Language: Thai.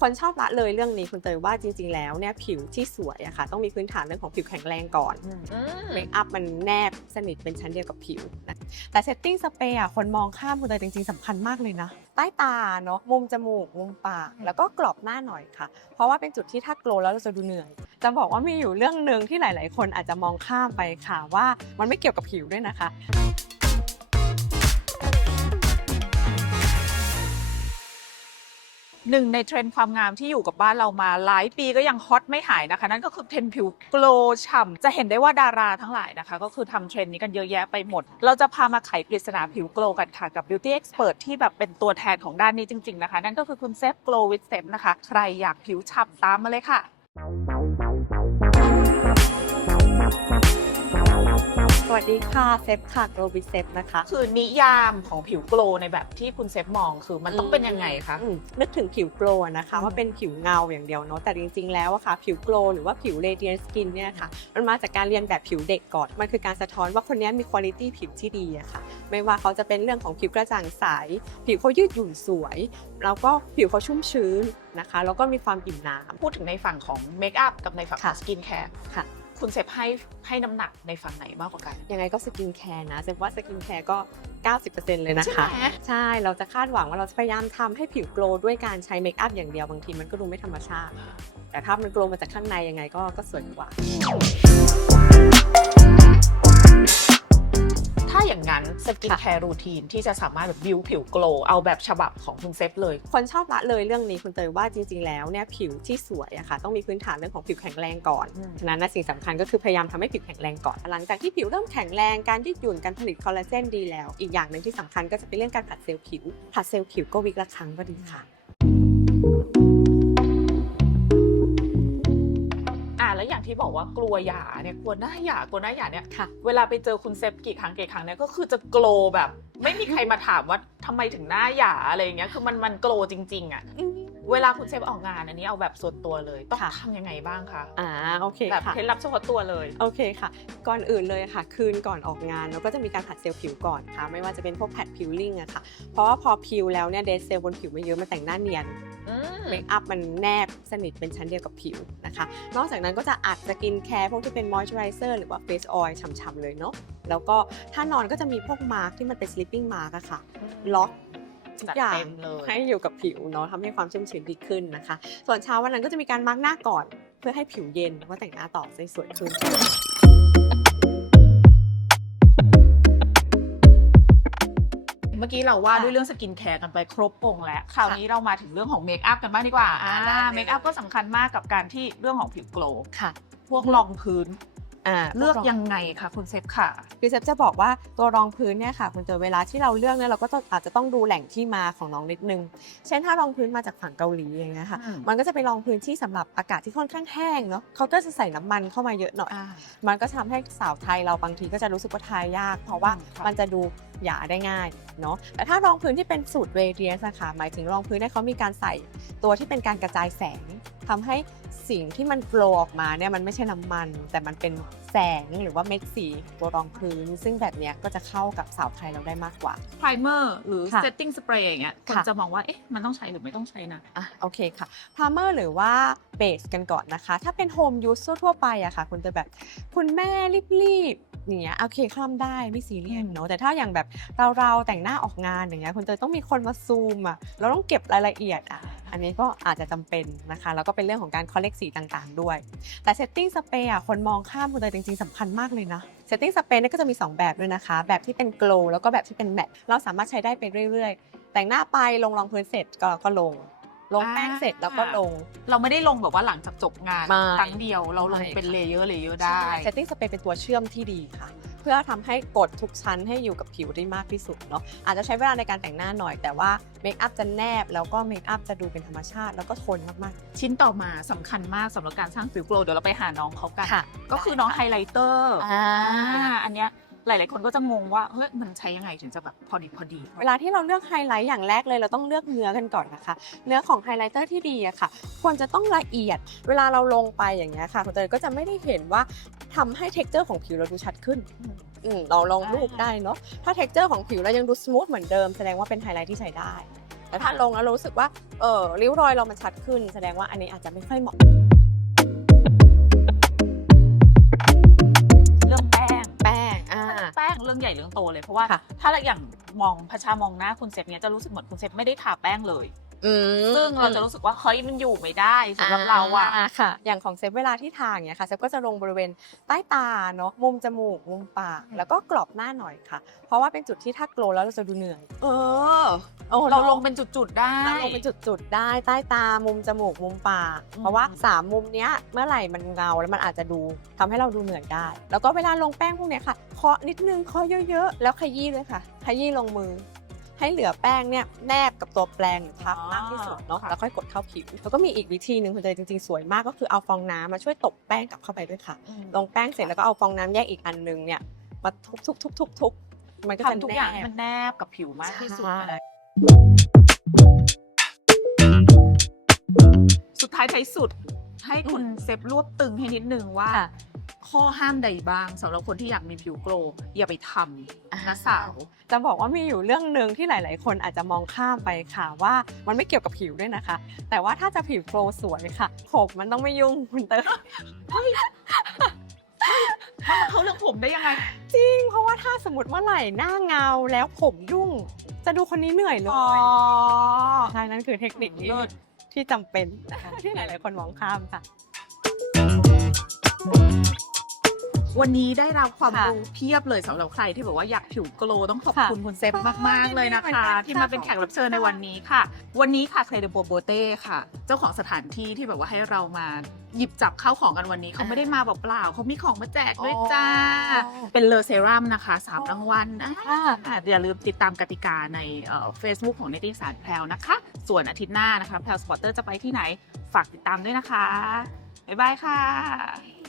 คนชอบละเลยเรื่องนี้คุณเตยว่าจริง ๆ แล้วเนี่ยผิวที่สวยอะค่ะ ต้องมีพื้นฐานเรื่องของผิวแข็งแรงก่อนเมคอัพมันแนบสนิทเป็นชั้นเดียวกับผิวนะแต่เซตติ้งสเปรย์อะคนมองข้ามคุณเตยจริง ๆสำคัญมากเลยนะ ใต้ตาเนาะมุมจมูกมุมปาก แล้วก็กรอบหน้าหน่อยค่ะ เพราะว่าเป็นจุดที่ถ้าโกลว์แล้วเราจะดูเหนื่อยจะบอกว่ามีอยู่เรื่องหนึ่งที่หลาย ๆ คนอาจจะมองข้ามไปค่ะว่ามันไม่เกี่ยวกับผิวด้วยนะคะ หนึ่งในเทรนด์ความงามที่อยู่กับบ้านเรามาหลายปีก็ยังฮอตไม่หายนะคะ นั่นก็คือเทรนด์ผิวโกลฉ่ำจะเห็นได้ว่าดาราทั้งหลายนะคะ ก็คือทำเทรนด์นี้กันเยอะแยะไปหมด เราจะพามาไขปริศนาผิวโกลกันค่ะกับ Beauty Expert ที่แบบเป็นตัวแทนของด้านนี้จริง ๆนะคะ นั่นก็คือคุณเซฟโกลวิ t เซฟนะคะ ใครอยากผิวฉ่ำตามมาเลยค่ะ วัสดีค่ะ เซฟค่ะโกลบิเซฟนะคะ คือนิยามของผิวโกลว์ในแบบที่คุณเซฟมองคือมันต้องเป็นยังไงคะอืมนึกถึงผิวโกลว์อะนะคะอืมว่าเป็นผิวเงาอย่างเดียวเนาะแต่จริงๆแล้วอะค่ะ ผิวโกลว์หรือว่าผิวเรเดียนสกินเนี่ยค่ะ มันมาจากการเรียนแบบผิวเด็กก่อน มันคือการสะท้อนว่าคนนี้มีคุณภาพผิวที่ดีอะค่ะ ไม่ว่าเขาจะเป็นเรื่องของผิวกระจ่างใสผิวเขายืดหยุ่นสวย แล้วก็ผิวเขาชุ่มชื้นนะคะ แล้วก็มีความอิ่มน้ำพูดถึงในฝั่งของเมคอัพกับในฝั่งของค่ะสกินแคร์ค่ะ คุณเซฟให้ให้น้ำหนักในฝั่งไหนมากกว่ากัน ยังไงก็สกินแคร์นะเซฟว่าสกินแคร์ก็ 90%เลยนะคะ ใช่ไหม ใช่เราจะคาดหวังว่าเราจะพยายามทำให้ผิวโกลว์ด้วยการใช้เมคอัพอย่างเดียวบางทีมันก็ดูไม่ธรรมชาติ แต่ถ้ามันโกลว์มาจากข้างในยังไงก็ก็สวยกว่า ถ้าอย่างนั้นสกินแคร์รูทีนที่จะสามารถแบบบิวผิวโกลว์เอาแบบฉบับของคุณเซฟเลย คนชอบละเลยเรื่องนี้คุณเตยว่าจริง ๆ แล้วเนี่ยผิวที่สวยอะค่ะต้องมีพื้นฐานเรื่องของผิวแข็งแรงก่อนอืมฉะนั้นนะสิ่งสำคัญก็คือพยายามทำให้ผิวแข็งแรงก่อน หลังจากที่ผิวเริ่มแข็งแรงการยืดหยุ่นการผลิตคอลลาเจนดีแล้ว อีกอย่างหนึ่งที่สำคัญก็จะเป็นเรื่องการผัดเซลล์ผิวผัดเซลล์ผิวก็วิกละครั้งก็ดีค่ะ ที่บอกว่ากลัวหยาเนี่ยกลัวหน้าหยากลัวหน้าหยาเนี่ยค่ะ เวลาไปเจอคุณเซฟกี่ครั้งกี่ครั้งเนี่ยก็คือจะโกลว์แบบ ไม่มีใครมาถามว่าทำไมถึงหน้าหยาอะไรอย่างเงี้ยคือมันมันโกลว์จริงๆอะ เวลาคุณเซฟออกงานอันนี้เอาแบบส่วนตัวเลยต้องค่ะ ทำยังไงบ้างคะอ่าโอเคแบบค่ะ เคล็ดลับเฉพาะตัวเลย โอเคค่ะ ก่อนอื่นเลยค่ะ คืนก่อนออกงานเราก็จะมีการผัดเซลล์ผิวก่อนค่ะ ไม่ว่าจะเป็นพวกแพดพิลลิ่งอะค่ะ เพราะว่าพอพิวแล้วเนี่ยเดซเซลล์บนผิวไม่เยอะมันแต่งหน้าเนียน อืม เมคอัพมันแนบสนิทเป็นชั้นเดียวกับผิวนะคะ นอกจากนั้นก็จะอัดสกินแคร์พวกที่เป็นมอยส์เจอไรเซอร์หรือว่าเฟสออยล์ฉ่ำๆเลยเนาะ แล้วก็ถ้านอนก็จะมีพวกมาร์กที่มันเป็นสลิปปิ้งมาร์กอะค่ะ ล็อก ทุกจัดอย่างเต็มเลยให้อยู่กับผิวเนาะทำให้ความชุ่มชื้นดีขึ้นนะคะ ส่วนเช้าวันนั้นก็จะมีการมาร์กหน้าก่อนเพื่อให้ผิวเย็นแล้วก็แต่งหน้าต่อได้สวยขึ้นเมื่อกี้เราว่าค่ะด้วยเรื่องสกินแคร์กันไปครบองค์แล้ว คราวนี้เรามาถึงเรื่องของเมคอัพกันบ้างดีกว่าอ่าได้เลยเมคอัพก็สำคัญมากกับการที่เรื่องของผิวโกลว์ค่ะ พวกรองพื้นอ่า เลือกยังไงคะคุณเซฟค่ะคือเซฟจะบอกว่าตัวรองพื้นเนี่ยค่ะ คุณเจอเวลาที่เราเลือกเนี่ยเราก็ต้องอาจจะต้องดูแหล่งที่มาของน้องนิดนึง เช่นถ้ารองพื้นมาจากฝั่งเกาหลีอย่างเงี้ยค่ะอืมมันก็จะเป็นรองพื้นที่สำหรับอากาศที่ค่อนข้างแห้งเนาะเขาก็จะใส่น้ำมันเข้ามาเยอะหน่อยอ่ามันก็ทำให้สาวไทยเราบางทีก็จะรู้สึกว่าทายยาก เพราะว่าอืมค่ะมันจะดูหยาได้ง่ายเนาะ แต่ถ้ารองพื้นที่เป็นสูตรเรเดียสนะคะหมายถึงรองพื้นเนี่ยเขามีการใส่ตัวที่เป็นการกระจายแสงทำให้ สิ่งที่มันโกลออกมาเนี่ยมันไม่ใช่น้ำมัน แต่มันเป็นแสงหรือว่าเม็ดสีตัวรองพื้น ซึ่งแบบเนี้ยก็จะเข้ากับสาวไทยเราได้มากกว่าไพรเมอร์หรือ ค่ะเซตติ้งสเปรย์อย่างเงี้ยคนค่ะ จะมองว่าเอ๊ะมันต้องใช้หรือไม่ต้องใช้นะ อะโอเคค่ะพรามเมอร์หรือว่าเบสกันก่อนนะคะ ถ้าเป็นโฮมยูสทั่วๆไปอะค่ะ คุณจะแบบคุณแม่รีบๆ อย่างเงี้ยโอเคข้ามได้ไม่ซีเรียสเนาะแต่ถ้าอย่างแบบเราๆแต่งหน้าออกงานอย่างเงี้ยคุณเตยต้องมีคนมาซูมอะเราต้องเก็บรายละเอียดอะอันนี้ก็อาจจะจำเป็นนะคะแล้วก็เป็นเรื่องของการคอลเลกสีต่างๆ ด้วย แต่เซตติ้งสเปรย์อะคนมองข้ามคุณเตยจริงๆสำคัญมากเลยนะเซตติ้งสเปรย์เนี่ยก็จะมี 2 แบบด้วยนะคะ แบบที่เป็นโกลแล้วก็แบบที่เป็นแมตเราสามารถใช้ได้ไปเรื่อยๆ แต่งหน้าไปลงรองพื้นเสร็จก็ก็ลง ลงแป้งเสร็จแล้วก็ลง เราไม่ได้ลงแบบว่าหลังจากจบงานไม่ครั้งเดียวเราลงไม่เป็นค่ะเลเยอร์เลเยอร์ได้เซตติ้งสเปรย์เป็นตัวเชื่อมที่ดีค่ะ เพื่อทำให้กดทุกชั้นให้อยู่กับผิวได้มากที่สุดเนาะอาจจะใช้เวลาในการแต่งหน้าหน่อยแต่ว่าเมคอัพจะแนบแล้วก็เมคอัพจะดูเป็นธรรมชาติแล้วก็ทนมากชิ้นต่อมาสำคัญมากสำหรับการสร้างผิวโกลว์เดี๋ยวเราไปหาน้องเขากันๆค่ะก็คือน้องไฮไลท์เตอร์อ่าอันเนี้ย หลาย ๆ คนก็จะงงว่าเฮ้ยมันใช้ยังไงถึงจะแบบพอดีพอดี เวลาที่เราเลือกไฮไลท์อย่างแรกเลยเราต้องเลือกเนื้อกันก่อนนะคะ เนื้อของไฮไลท์เตอร์ที่ดีอะค่ะ ควรจะต้องละเอียด เวลาเราลงไปอย่างเงี้ยค่ะคุณเตยก็จะไม่ได้เห็นว่าทำให้ t e x t อร์ของผิวเราดูชัดขึ้นอืมเราลองรูปได้เนาะถ้า t e x t อร์ของผิวเรายังดูส o t h เหมือนเดิมแสดงว่าเป็นไฮไลท์ที่ใช้ได้แต่ถ้าลงแล้วเรารู้สึกว่าเออริ้วรอยเรามันชัดขึ้น แสดงว่าอันนี้อาจจะไม่ค่อยเหมาะ รื่องใหญ่เรื่องโตเลยเพราะว่าค่ะถ้าอย่างมองพระชามองหน้าคุณเซฟเนี่ยจะรู้สึกเหมือนคุณเซฟไม่ได้ทาแป้งเลยอืม ซึ่งเราจะรู้สึกว่าเฮ้ยมันอยู่ไม่ได้สำหรับเราอะค่ะ อย่างของเซฟเวลาที่ทาอย่างเงี้ยค่ะเซฟก็จะลงบริเวณใต้ตาเนาะมุมจมูกมุมปาก แล้วก็กรอบหน้าหน่อยค่ะ เพราะว่าเป็นจุดที่ถ้าโกลแล้วเราจะดูเหนื่อย เออโอ้เราลงเป็นจุดๆได้เราลงเป็นจุดๆได้ใต้ตามุมจมูกมุมปากอืมเพราะว่าสามมุมเนี้ยเมื่อไหร่มันเงาแล้วมันอาจจะดูทำให้เราดูเหนื่อยได้ แล้วก็เวลาลงแป้งพวกเนี้ยค่ะเคาะนิดนึงเคาะเยอะๆ แล้วขยี้เลยค่ะ ขยี้ลงมือ ให้เหลือแป้งเนี่ยแนบกับตัวแปรงหรือทับมากที่สุดเนาะแล้วค่อยกดเข้าผิวแล้วก็มีอีกวิธีหนึ่งคุณเจจริงๆสวยมากก็คือเอาฟองน้ำมาช่วยตบแป้งกลับเข้าไปด้วยค่ะ ลงแป้งเสร็จแล้วก็เอาฟองน้ำแยกอีกอันนึงเนี่ยมาทุบทุบทุบทุบทุบมันก็จะทำทุกอย่างแนให้บมันแนบกับผิวมากที่สุดใช่เลยสุดท้ายท้ายสุดให้คุณเซฟรวบตึงให้นิดนึงว่าค่ะ ข้อห้ามใดบ้างสำหรับคนที่อยากมีผิวโกลว์อย่าไปทำนะสาว จะบอกว่ามีอยู่เรื่องหนึ่งที่หลาย ๆ คนอาจจะมองข้ามไปค่ะว่ามันไม่เกี่ยวกับผิวด้วยนะคะ แต่ว่าถ้าจะผิวโกลว์สวยค่ะผมมันต้องไม่ยุ่งคุณเตอร์เขาเรื่องผมได้ยังไง จริง เพราะว่าถ้าสมมติเมื่อไหร่หน้าเงาแล้วผมยุ่ง จะดูคนนี้เหนื่อยเลอ๋อยใช่นั่นคือเทคนิคที่เลิศ ที่จำเป็นนะคะที่หลาย ๆ คนมองข้ามค่ะ วันนี้ได้รับความค่ะรู้เพียบเลยสำหรับใครที่แบบว่าอยากผิวโกลว์ต้องขอบค่ะคุณคุณเซฟมาก ๆ เลยนะยินดีเหมือนคะกันที่มาเป็นแขกรับเชิญในวันนี้ค่ะ วันนี้ค่ะเคลเดโบโบเต้ค่ะ เจ้าของสถานที่ที่แบบว่าให้เรามาหยิบจับข้าวของกันวันนี้เขาไม่ได้มาเปล่าๆเขามีของมาแจกด้วยจ้าอ๋อเป็นเลอเซรั่มนะคะสามอ๋อรางวัลนะ ค่ะ อะอย่าลืมติดตามกติกาในเฟซบุ๊กของนิตยสารแพรวนะคะ ส่วนอาทิตย์หน้านะคะ แพรวสปอร์เตอร์จะไปที่ไหน ฝากติดตามด้วยนะคะ บ๊ายบายค่ะ